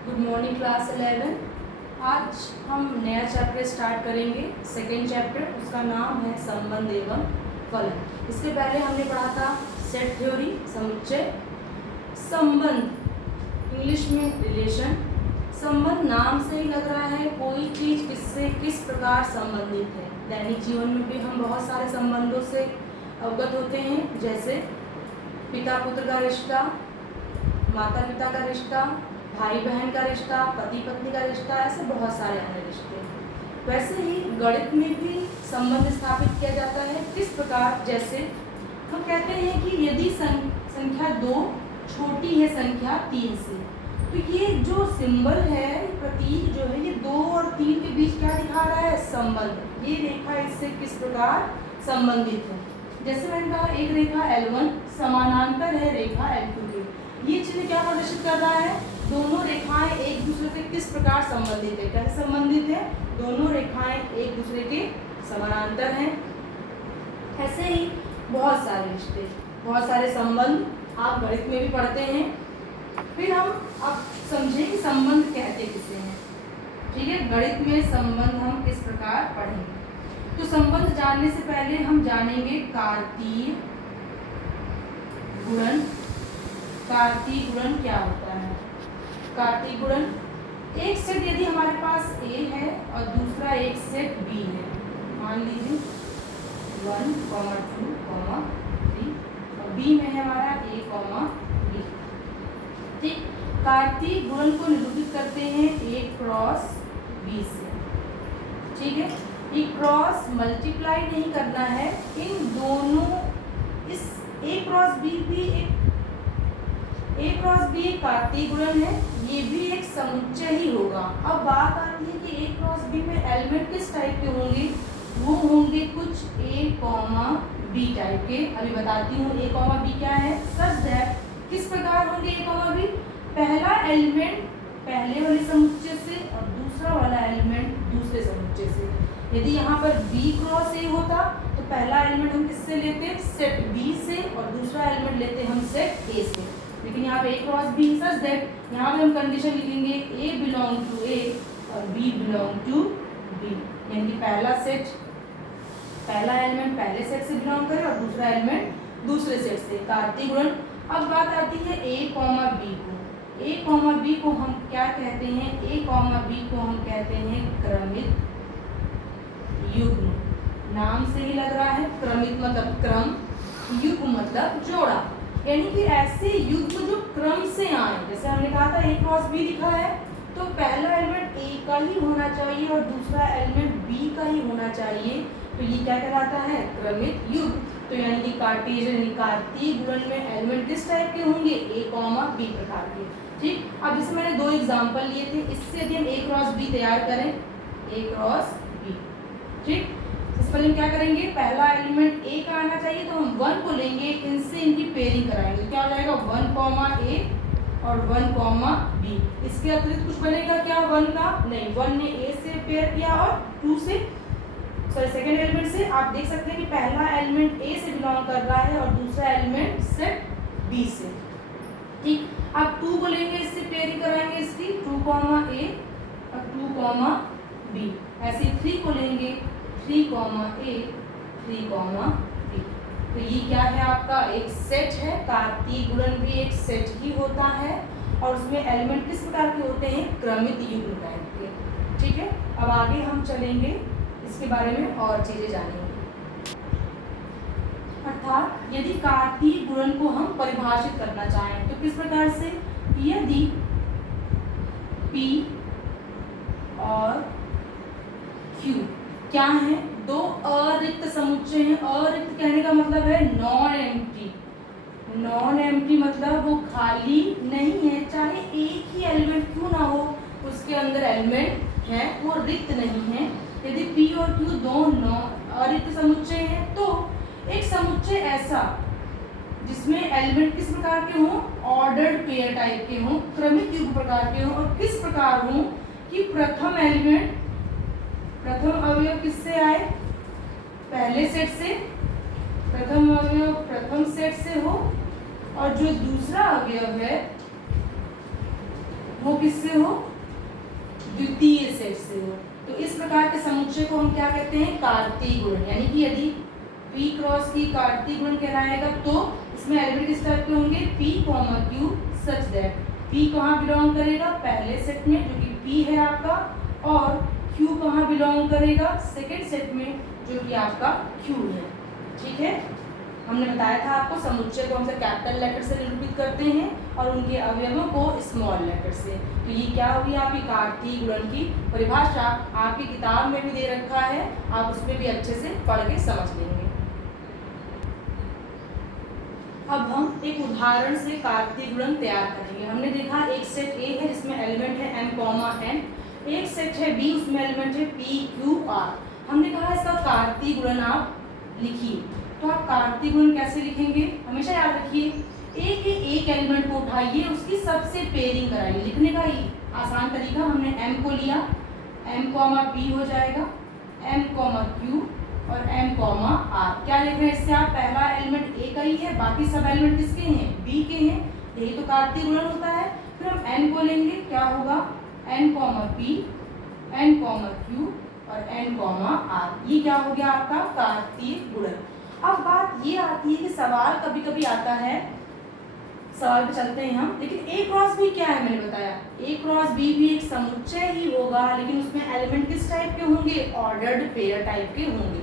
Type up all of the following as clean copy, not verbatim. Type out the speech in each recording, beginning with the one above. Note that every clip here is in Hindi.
Good morning class 11। आज हम नया चैप्टर स्टार्ट करेंगे, सेकेंड चैप्टर। उसका नाम है संबंध एवं फलन। इसके पहले हमने पढ़ा था सेट थ्योरी, समुच्चय। संबंध इंग्लिश में रिलेशन। संबंध नाम से ही लग रहा है कोई चीज़ किससे किस प्रकार संबंधित है। दैनिक जीवन में भी हम बहुत सारे संबंधों से अवगत होते हैं, जैसे पिता पुत्र का रिश्ता, माता पिता का रिश्ता, भाई बहन का रिश्ता, पति पत्नी का रिश्ता, ऐसे बहुत सारे अन्य रिश्ते। वैसे ही गणित में भी संबंध स्थापित किया जाता है। किस प्रकार? जैसे हम कहते हैं कि यदि संख्या 2 छोटी है संख्या 3 से, तो ये जो सिंबल है, प्रतीक जो है, ये 2 और 3 के बीच क्या दिखा रहा है? संबंध। ये रेखा इससे किस प्रकार संबंधित है? जैसे मैंने कहा एक रेखा L1 समानांतर है रेखा L2 के। ये चिन्ह क्या प्रदर्शित कर रहा है? दोनों रेखाएं एक दूसरे से किस प्रकार संबंधित है। कैसे संबंधित है? दोनों रेखाएं एक दूसरे के समानांतर हैं। ऐसे ही बहुत सारे रिश्ते, बहुत सारे संबंध आप गणित में भी पढ़ते हैं। फिर हम अब समझें कि संबंध कहते किसे हैं। ठीक है, गणित में संबंध हम किस प्रकार पढ़ेंगे। तो संबंध जानने से पहले हम जानेंगे कार्तीय गुणन। कार्तीय गुणन क्या होता है? कार्तीय गुणन, एक सेट यदि हमारे पास A है और दूसरा एक सेट B है, मान लीजिए 1, 2, 3 और B में है हमारा A, B। ठीक, कार्तीय गुणन को निरूपित करते हैं A क्रॉस B से। ठीक है, ये क्रॉस मल्टीप्लाई नहीं करना है, इन दोनों, इस A क्रॉस B भी A क्रॉस B एक कार्तीय गुणन है, ये भी एक समुच्चय ही होगा। अब बात आती है कि A क्रॉस B में एलिमेंट किस टाइप के होंगे? वो होंगे कुछ A, B टाइप के। अभी बताती हूँ A, B क्या है। सच दैट किस प्रकार होंगे A, B? पहला एलिमेंट पहले वाले समुच्चय से और दूसरा वाला एलिमेंट दूसरे समुच्चय से। यदि यहाँ पर B क्रॉस A होता तो पहला एलिमेंट हम किससे लेते? सेट B से, और दूसरा एलिमेंट लेते हम सेट A से। लेकिन यहाँ पे A cross B, such that यहाँ पे हम कंडीशन लिखेंगे A बिलोंग टू A और B बिलोंग टू B, यानी कि पहला एलिमेंट पहले सेट से बिलोंग करे और दूसरा एलिमेंट दूसरे सेट से। कार्तीय गुणन। अब बात आती है A, B को। A, B को हम क्या कहते हैं? A, B को हम कहते हैं क्रमित युग्म। नाम से ही लग रहा है, क्रमित मतलब क्रम, युग्म मतलब जोड़ा, यानी कि ऐसे युग्म जो क्रम से आए। जैसे हमने कहा था A क्रॉस B लिखा है, तो पहला एलिमेंट A का ही होना चाहिए और दूसरा एलिमेंट B का ही होना चाहिए, तो ये क्या कहलाता है? क्रमित युग्म। तो यानी कि कार्टेशियन कार्तीय गुणन में एलिमेंट किस टाइप के होंगे? A, B प्रकार के। ठीक, अब जैसे मैंने 2 एग्जाम्पल लिए थे, इससे यदि हम A क्रॉस B तैयार करें, A क्रॉस B, ठीक, इस पर हम क्या करेंगे? पहला एलिमेंट A का आना चाहिए, तो हम 1 को लेंगे, इनसे इनकी पेयरिंग कराएंगे। क्या हो जाएगा? 1, A और 1, B। इसके अतिरिक्त कुछ बनेगा क्या 1 का? नहीं, 1 ने A से पेयर किया और 2 से, सेकेंड एलिमेंट से। आप देख सकते हैं कि पहला एलिमेंट A से बिलोंग कर रहा है और दूसरा एलिमेंट सेट B से। ठीक, अब 2 को लेंगे, इससे पेयरिंग कराएंगे इसकी, 2, A और 2, B। ऐसे 3 को लेंगे, 3, A, 3, B। तो ये क्या है? आपका एक सेट है। कार्तीय गुणन भी एक सेट ही होता है और उसमें एलिमेंट किस प्रकार के होते हैं? क्रमित युग्म टाइप के। ठीक है, अब आगे हम चलेंगे, इसके बारे में और चीजें जानेंगे। अर्थात यदि कार्तीय गुणन को हम परिभाषित करना चाहें तो किस प्रकार से? यदि P और Q क्या है? 2 अरिक्त समुच्चय हैं। अरिक्त कहने का मतलब है नॉन एम्प्टी। नॉन एम्प्टी मतलब वो खाली नहीं है, चाहे एक ही एलिमेंट क्यों ना हो, उसके अंदर एलिमेंट है, वो रिक्त नहीं है। यदि P और Q 2 अरिक्त समुच्चय हैं, तो एक समुच्चय ऐसा जिसमें एलिमेंट किस प्रकार के हों? ऑर्डर्ड पेयर टाइप के हों, क्रमित युग्म प्रकार के हों, और किस प्रकार हों कि प्रथम अवयव किससे आए? पहले सेट से। प्रथम अवयव प्रथम सेट से हो और जो दूसरा अवयव है वो किससे हो, द्वितीय सेट से हो। तो इस प्रकार के समुच्चय को हम क्या कहते हैं, कार्तीय गुणन। यानी कि यदि P क्रॉस Q कार्तीय गुणन कहलाएगा तो इसमें एलिमेंट किस टाइप के होंगे, P, Q such that P कहाँ बिलोंग करेगा, पहले सेट में जो कि P है आपका, और Q कहाँ बिलोंग करेगा, सेकेंड सेट में जो कि आपका Q है। ठीक है, हमने बताया था आपको समुच्चय को हम कैपिटल लेटर से निरूपित करते हैं और उनके अवयवों को स्मॉल लेटर से। तो ये क्या हुई आपकी कार्तीय गुणन की परिभाषा, आपकी किताब में भी दे रखा है, आप उसमें भी अच्छे से पढ़ के समझ लेंगे। अब हम एक उदाहरण से कार्तीय गुणन तैयार करेंगे। हमने देखा एक सेट ए है जिसमें एलिमेंट है m, n, एक सेट है बी उसमें एलिमेंट है p, q, r। हमने कहा इसका कार्तीय गुणन आप लिखिए। तो आप कार्तीय गुणन कैसे लिखेंगे, हमेशा याद रखिए, ए के एक एलिमेंट को उठाइए, उसकी सबसे पेयरिंग कराइए। लिखने का ही आसान तरीका, हमने m को लिया, m, p हो जाएगा, m, q और m, r। क्या लिख रहे हैं इससे आप, पहला एलिमेंट a का ही है, बाकी सब एलिमेंट किसके हैं, b के हैं। यही तो कार्तीय गुणन होता है। फिर हम n को लेंगे, क्या होगा, n, p, n, q और n, r। ये क्या हो गया आपका कार्तीय गुणन। अब बात ये आती है कि सवाल कभी कभी आता है, सवाल पे चलते हैं हम, लेकिन ए क्रॉस बी क्या है, मैंने बताया ए क्रॉस बी भी एक समुच्चय ही होगा, लेकिन उसमें एलिमेंट किस टाइप के होंगे, ऑर्डर्ड पेयर टाइप के होंगे।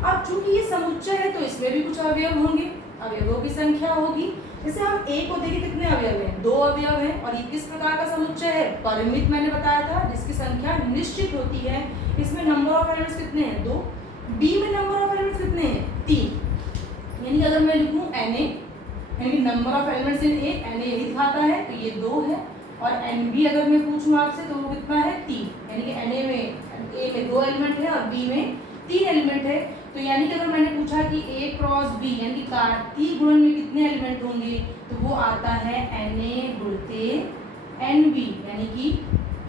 अब चूंकि ये समुच्चय है तो इसमें भी कुछ अवयव होंगे, अवयवों की संख्या होगी। जैसे हम ए को देखें, कितने अवयव हैं, 2 अवयव हैं, और ये किस प्रकार का समुच्चय है, परिमित मैंने बताया था, जिसकी संख्या निश्चित होती है। इसमें नंबर ऑफ एलिमेंट्स कितने हैं, 2। बी में नंबर ऑफ एलिमेंट्स कितने हैं, 3। यानी अगर मैं लिखूं Na, यानी कि number of elements in A, Na यही दिखाता है, तो ये 2 है। और Nb अगर मैं पूछूं आपसे तो वो कितना है, 3। यानी कि Na में, ए में 2 एलिमेंट है और बी में 3 एलिमेंट है। तो यानी कि अगर मैंने पूछा कि ए क्रॉस बी यानी कि कार्तीय गुणन में कितने एलिमेंट होंगे, तो वो आता है Na गुणित Nb। यानी कि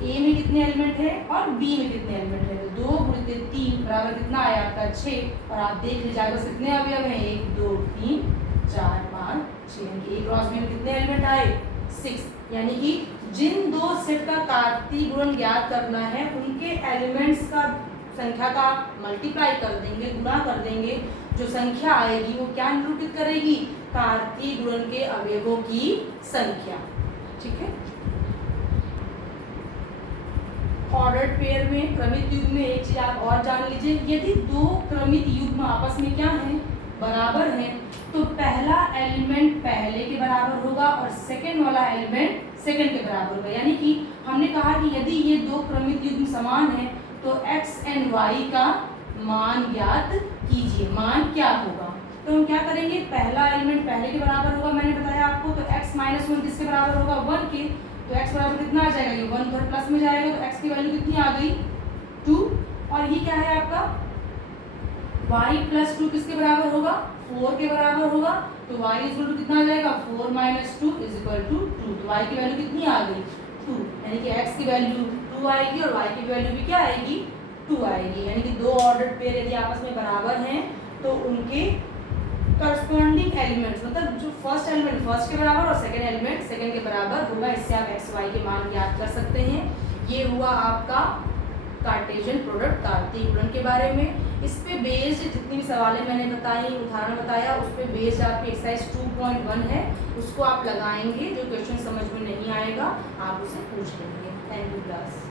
ए में कितने एलिमेंट है और बी में कितने एलिमेंट है, तो 2 गुणित 3 बराबर कितना आया आपका, 6। और आप देख लीजिए बस कितने अवयव हैं, 1, 2, 3, 4, 5, 6। यानी कि ए क्रॉस बी में कितने एलिमेंट आए, 6। यानी कि जिन 2 सेट का कार्तीय गुणन ज्ञात करना है उनके एलिमेंट्स का संख्या का मल्टीप्लाई कर देंगे, गुणा कर देंगे, जो संख्या आएगी वो क्या निरूपित करेगी, कार्तीय गुणन के अवयवों की संख्या। ठीक है, ऑर्डर्ड पेयर में, क्रमित युग्म में एक चीज आप और जान लीजिए, यदि 2 क्रमित युग्म आपस में क्या हैं, बराबर हैं, तो पहला एलिमेंट पहले के बराबर होगा और सेकंड वाला एलिमेंट सेकंड के बराबर होगा। यानी कि हमने कहा कि यदि ये 2 क्रमित युग्म समान हैं तो x एंड y का मान ज्ञात कीजिए। मान क्या होगा, तो हम क्या करेंगे, पहला एलिमेंट पहले के बराबर होगा, मैंने बताया आपको, तो x - 1 किसके बराबर होगा, 1 के। तो x बराबर कितना आ जाएगा, ये 1 उधर प्लस में जाएगा, तो x की वैल्यू कितनी आ गई, 2। और ये क्या है आपका, y + 2 किसके बराबर होगा, 4 के बराबर होगा। तो y = कितना आ जाएगा, 4 - 2 = 2। तो y की वैल्यू कितनी आ गई, 2। यानी कि x की वैल्यू 2 आएगी और y की वैल्यू भी क्या आएगी, 2 आएगी। यानी कि 2 ऑर्डर्ड पेयर यदि आपस में बराबर हैं तो उनके करस्पॉन्डिंग एलिमेंट्स, मतलब जो फर्स्ट एलिमेंट फर्स्ट के बराबर और सेकंड एलिमेंट सेकंड के बराबर होगा। इससे आप x y के मान ज्ञात कर सकते हैं। ये हुआ आपका कार्टेशियन प्रोडक्ट कार्तीय गुणन के बारे में। इस पे बेस्ड जितनी भी सवालें मैंने बताई, उदाहरण बताया, उस पे बेस्ड आपकी एक्सरसाइज 2.1 है, उसको आप लगाएंगे। जो क्वेश्चन समझ में नहीं आएगा आप उसे पूछ लेंगे। Thank you class.